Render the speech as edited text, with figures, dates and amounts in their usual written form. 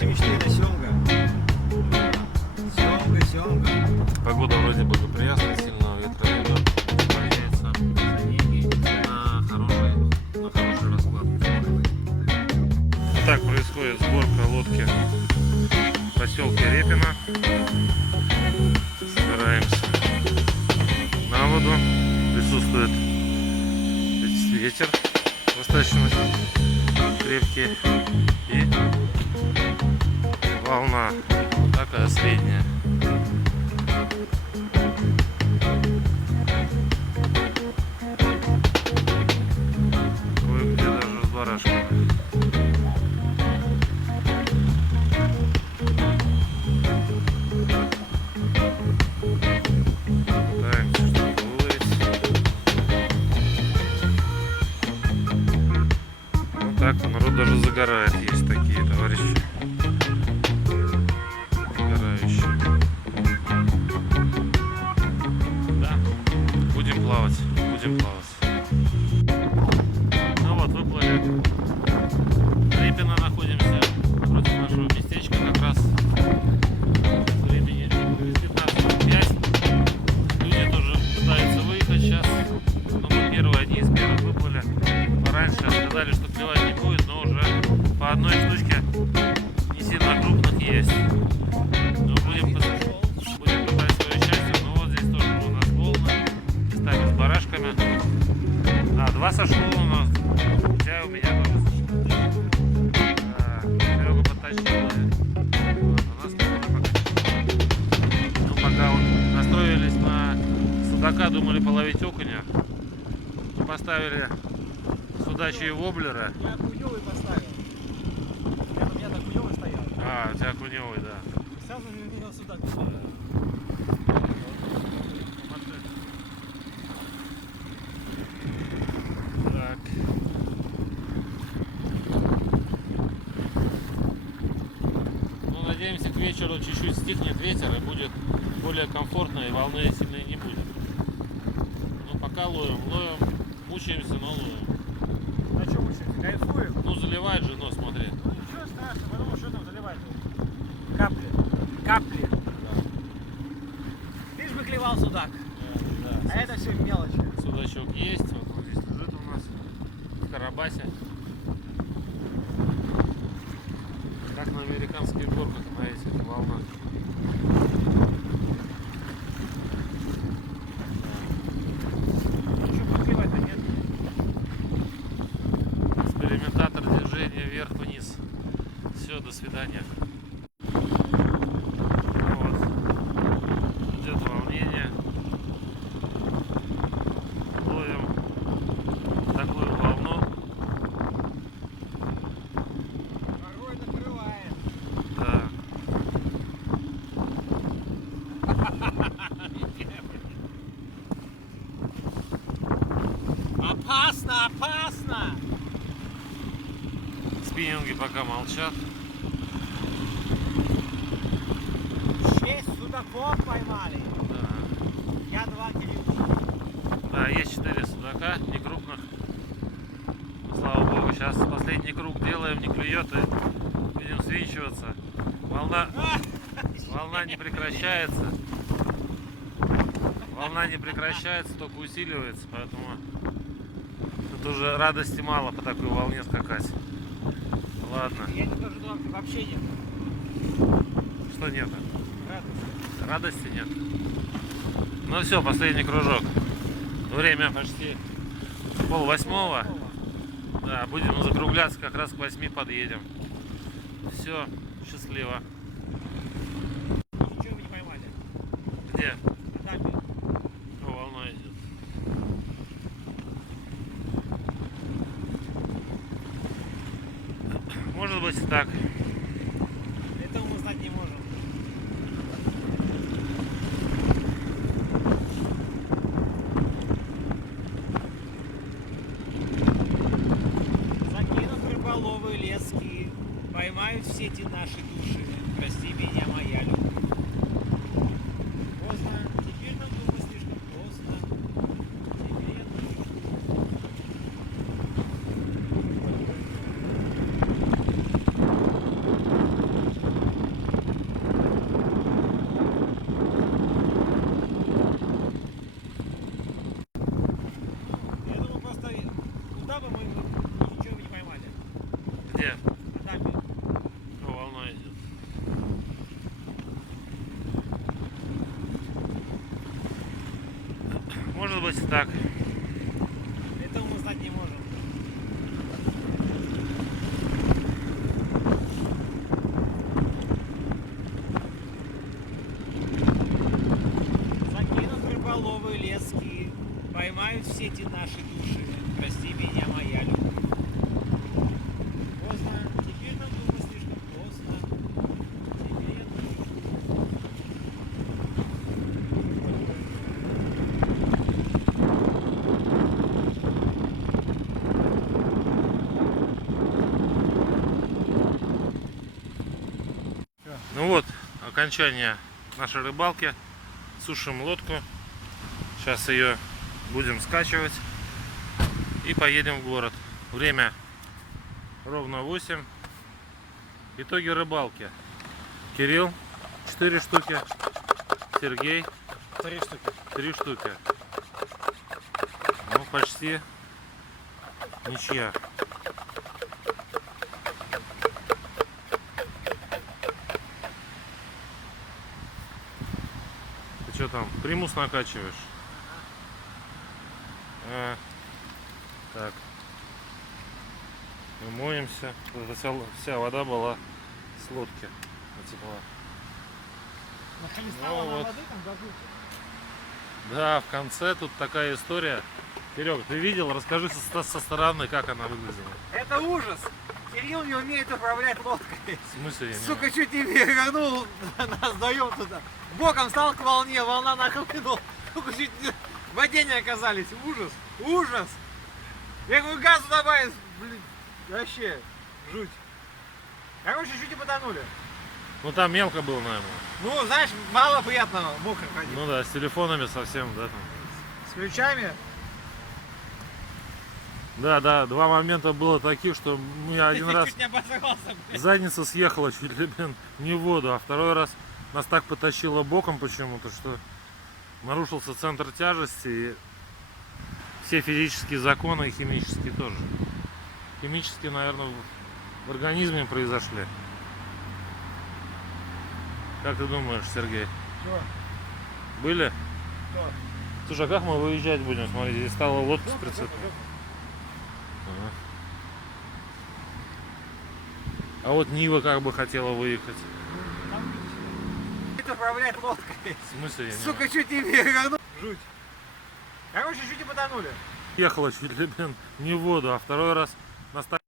нашей мечты это семга. Семга. Погода вроде благоприятная, сильного ветра нет. Исполняется на хороший расклад. Вот так происходит сборка лодки в поселке Репино. Собираемся на воду. Присутствует ветер достаточно крепкий и волна такая средняя. Кое-где даже с барашками. Пытаемся что-то выловить. Вот так, народ даже загорает, есть такие товарищи. Будем плавать. Ну вот, выплыли. В Репино находимся, против нашего местечка как раз. Времени 15:05. Люди тоже пытаются выехать сейчас. Но мы первые, одни из первых выплыли. Пораньше сказали, что клевать не будет, но уже по одной штучке не сильно крупных есть. Но будем пытать свое счастье. Но вот здесь тоже у нас волны. С барашками. Два сошло у нас. Хотя у меня тоже сошло. Серега подтащил. У нас пока вот настроились на судака, думали половить окуня. Поставили судачьи воблеры. Я окуневый поставил. У меня окуневый стоял. У тебя окуневый, да. Сразу же меня судак поставил. Надеемся, к вечеру чуть-чуть стихнет ветер и будет более комфортно, и волны сильной не будет. Ну пока ловим, мучаемся, но ловим. А что мучаемся? Кайфуем? Ну заливает же, но смотри. Ну ничего страшного, потому что там заливать-то? Капли. Да. Лишь бы клевал судак. Да. А это все мелочи. Судачок есть, вот он здесь лежит у нас в карабасе. Как на американских горках на этих волнах. Ничего подклевать-то нет. Экспериментатор движения вверх-вниз. Все, до свидания. Ну вот. Идет волнение. Ловим такую волну. Порой накрывает. Да. Опасно! Спиннинги пока молчат. 6 судаков поймали. Да. Я 2 килюшки. Да, есть 4 судака, не крупных. Слава богу, сейчас последний круг делаем, не клюет и будем свинчиваться. Волна не прекращается. Волна не прекращается, только усиливается, поэтому тут уже радости мало по такой волне скакать. Ладно. Я не скажу, вообще нет. Что нет? Радости. Радости нет. Ну все, последний кружок. Время почти 7:30. Да, будем закругляться, как раз к 8 подъедем. Все, счастливо. Ничего вы не поймали. Где? На дамбе. О, волна идет. Может быть и так. Этого мы знать не можем. Закинут рыболовы лески, поймают в сети наши души. Прости меня, моя любовь. Поздно, теперь нам думать слишком поздно. Теперь Где? Там О, волна идет. Может быть и так. этого мы знать не можем. Закинут рыболовы лески, поймают в сети наши души. Прости меня, моя любовь. Поздно, теперь нам думать слишком поздно. Теперь я думаю. Ну вот, окончание нашей рыбалки. Сушим лодку. Сейчас ее будем скачивать. И поедем в город. Время ровно 8. Итоги рыбалки. Кирилл 4 штуки. Сергей 3 штуки. 3 штуки. Ну, почти ничья. Ты что там, примус накачиваешь? Так. Мы моемся. Это вся вода была с лодки. Натекла. Нахлестала Ну на вот. воды там до жути. Да, в конце тут такая история. Серег, ты видел? Расскажи со стороны, как она выглядела. Это ужас! Кирилл не умеет управлять лодкой. В смысле я не Сука, чуть не перевернул, нас вдвоем туда. Боком стал к волне, волна нахлынула. Сука, чуть не... в воде не оказались. Ужас! Ужас! Я говорю, газу добавить, блин, вообще, жуть. Короче, чуть не потонули. Ну там мелко было, наверное. Ну, знаешь, мало приятного, мокро ходить. Ну да, с телефонами совсем, да. Там. С ключами. Да, да, два момента было таких, что мне один раз Чуть не обосрался, блин. задница съехала чуть ли, блин, не в воду, а второй раз нас так потащило боком почему-то, что нарушился центр тяжести и все физические законы и химические тоже. Химические, наверное, в организме произошли. Как ты думаешь, Сергей? Чё? Были? Что? Слушай, а как мы выезжать будем? Смотри, здесь стала лодка с прицепом. Ага. А вот Нива как бы хотела выехать. Это управлять лодкой. В смысле я не Сука, чуть не перевернул. Жуть. Короче, чуть не потонули. ехала чуть ли, блин, не в воду, а второй раз нас так